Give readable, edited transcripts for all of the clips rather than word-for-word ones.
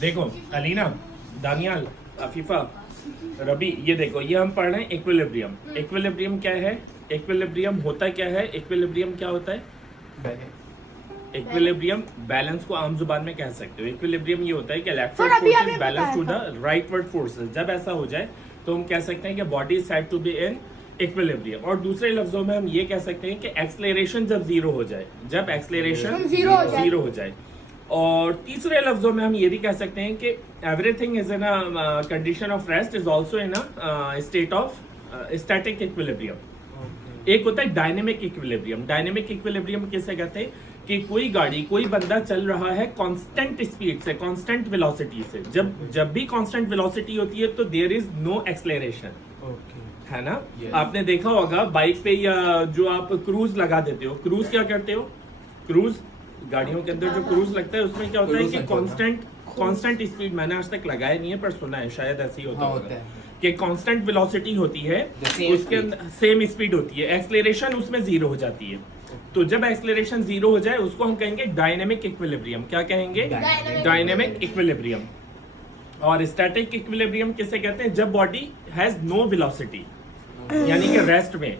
देखो अलीना, दानियाल, अफीफा, रबी, ये देखो ये हम पढ़ रहे हैं इक्विलिब्रियम। इक्विलिब्रियम क्या है? इक्विलिब्रियम होता क्या है? इक्विलिब्रियम क्या होता है? इक्विलिब्रियम बैलेंस को आम जुबान में कह सकते हो। इक्विलिब्रियम ये होता है कि electric forces balance to the rightward forces. जब ऐसा हो जाए तो हम कह सकते हैं कि body is said to be in equilibrium. और दूसरे लफ्जों में हम ये कह सकते हैं कि एक्सेलरेशन जब जीरो हो जाए, जब एक्सेलरेशन जीरो हो जाए। और तीसरे लफ्जों में हम ये भी कह सकते हैं कि everything is in a condition of rest is also in a state of static equilibrium. एक होता है डायनेमिक इक्विलिब्रियम। डायनेमिक इक्विलिब्रियम किसे कहते हैं? कि कोई गाड़ी, कोई बंदा चल रहा है कांस्टेंट स्पीड से, कांस्टेंट वेलोसिटी से। जब भी कांस्टेंट वेलोसिटी होती है तो देयर इज नो एक्सेलरेशन, है ना? आपने देखा होगा बाइक पे या जो आप क्रूज लगा देते हो, क्रूज क्या करते हो? क्रूज गाड़ियों के अंदर जो क्रूज लगता है उसमें क्या होता है कि कांस्टेंट स्पीड, मैंने आज तक लगाया नहीं है पर सुना है, शायद ऐसे ही होता होगा कि कांस्टेंट वेलोसिटी होती है, उसके अंदर सेम स्पीड होती है, एक्सेलरेशन उसमें जीरो हो जाती है। तो जब एक्सेलरेशन जीरो हो जाए उसको हम कहेंगे डायनेमिक इक्विलिब्रियम। क्या कहेंगे? Dynamic equilibrium. और स्टैटिक इक्विलिब्रियम किसे कहते हैं? जब बॉडी हैज नो वेलोसिटी, यानी कि रेस्ट में।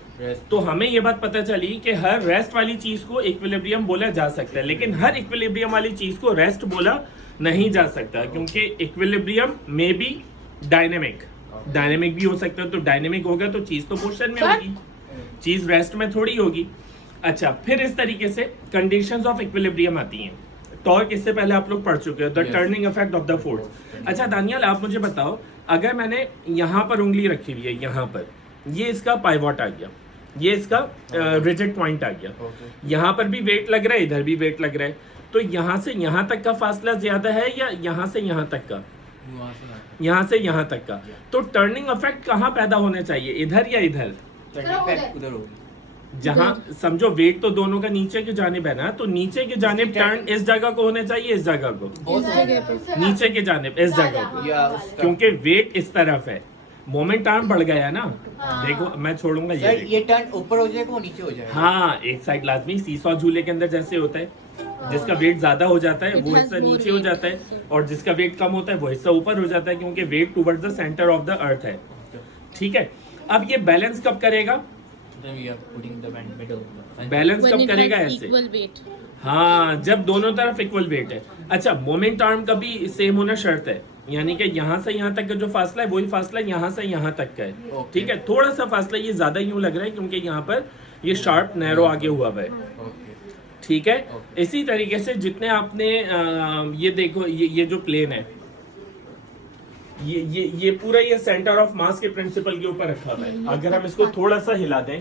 तो हमें ये बात पता चली कि हर रेस्ट वाली चीज को इक्विलिब्रियम बोला जा सकता है, लेकिन हर इक्विलिब्रियम वाली चीज को रेस्ट बोला नहीं जा सकता, क्योंकि इक्विलिब्रियम में भी डायनेमिक भी हो सकता है। तो डायनेमिक होगा तो चीज तो मोशन में होगी, चीज रेस्ट में थोड़ी होगी। अच्छा, फिर इस तरीके से कंडीशंस ऑफ इक्विलिब्रियम आती हैं। टॉर्क इससे पहले आप लोग पढ़ चुके हो, the turning effect of the force. अच्छा दानियाल, आप मुझे बताओ, अगर मैंने यहाँ पर उंगली रखी हुई है, यहाँ पर, ये इसका पाइवॉट आ गया, ये इसका रिजिड पॉइंट आ गया, यहाँ पर भी वेट लग रहा है, इधर भी वेट लग रहा है, तो यहाँ से यहाँ तक का फासला ज्यादा है या यहाँ से यहाँ तक का? यहाँ से यहाँ तक का। तो टर्निंग इफेक्ट कहाँ पैदा होना चाहिए, इधर या इधर? उधर होगी। जहाँ समझो वेट तो दोनों का नीचे की जानिब है ना, तो नीचे की जानिब टर्न इस जगह को होना चाहिए, इस जगह को, नीचे की जानिब इस जगह को, क्योंकि वेट इस तरफ है, मोमेंट आर्म बढ़ गया ना। देखो मैं छोड़ूंगा ये टर्न ऊपर हो जाएगा, वो नीचे हो जाएगा। हाँ, एक साइड लाजमी सीसॉ झूले के अंदर जैसे होता है, जिसका वेट ज्यादा हो जाता है वो हिस्सा नीचे हो जाता है, और जिसका वेट कम होता है वो हिस्सा ऊपर हो जाता है, क्योंकि weight towards the centre of the earth है। ठीक है, अब ये बैलेंस कब करेगा? बैलेंस कब करेगा? ऐसे, हाँ, जब दोनों तरफ इक्वल वेट है। अच्छा, मोमेंट आर्म का भी सेम होना शर्त है, यानी कि यहाँ से यहाँ तक का जो फासला है वही फासला यहाँ से यहाँ तक का है। ठीक है, थोड़ा सा फासला ये ज्यादा यूं लग रहा है क्योंकि यहाँ पर ये शार्प नैरो आगे हुआ है। ठीक है, इसी तरीके से जितने आपने ये देखो, ये जो प्लेन है, ये पूरा ये सेंटर ऑफ मास के प्रिंसिपल के ऊपर रखा हुआ है। अगर हम इसको थोड़ा सा हिला दें,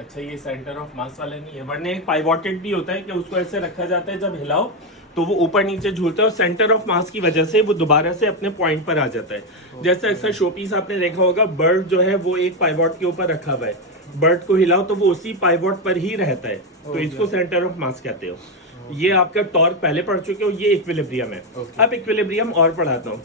अच्छा ये सेंटर ऑफ मास वाला नहीं है, वरना एक पाइवोटेड भी होता है कि उसको ऐसे रखा जाता है, जब हिलाओ तो वो ऊपर नीचे झूलता है और सेंटर ऑफ मास की वजह से वो दोबारा से अपने पॉइंट पर आ जाता है। जैसे अक्सर शोपीस आपने देखा होगा, बर्ड जो है वो एक पाइवोट के ऊपर रखा हुआ है, बर्ड को हिलाओ तो वो उसी पाइवोट पर ही रहता है, तो इसको सेंटर ऑफ मास कहते हो। ये आपका टॉर्क पहले पढ़ चुके हो, ये इक्विलिब्रियम है। अब इक्विलिब्रियम और पढ़ाता हूँ।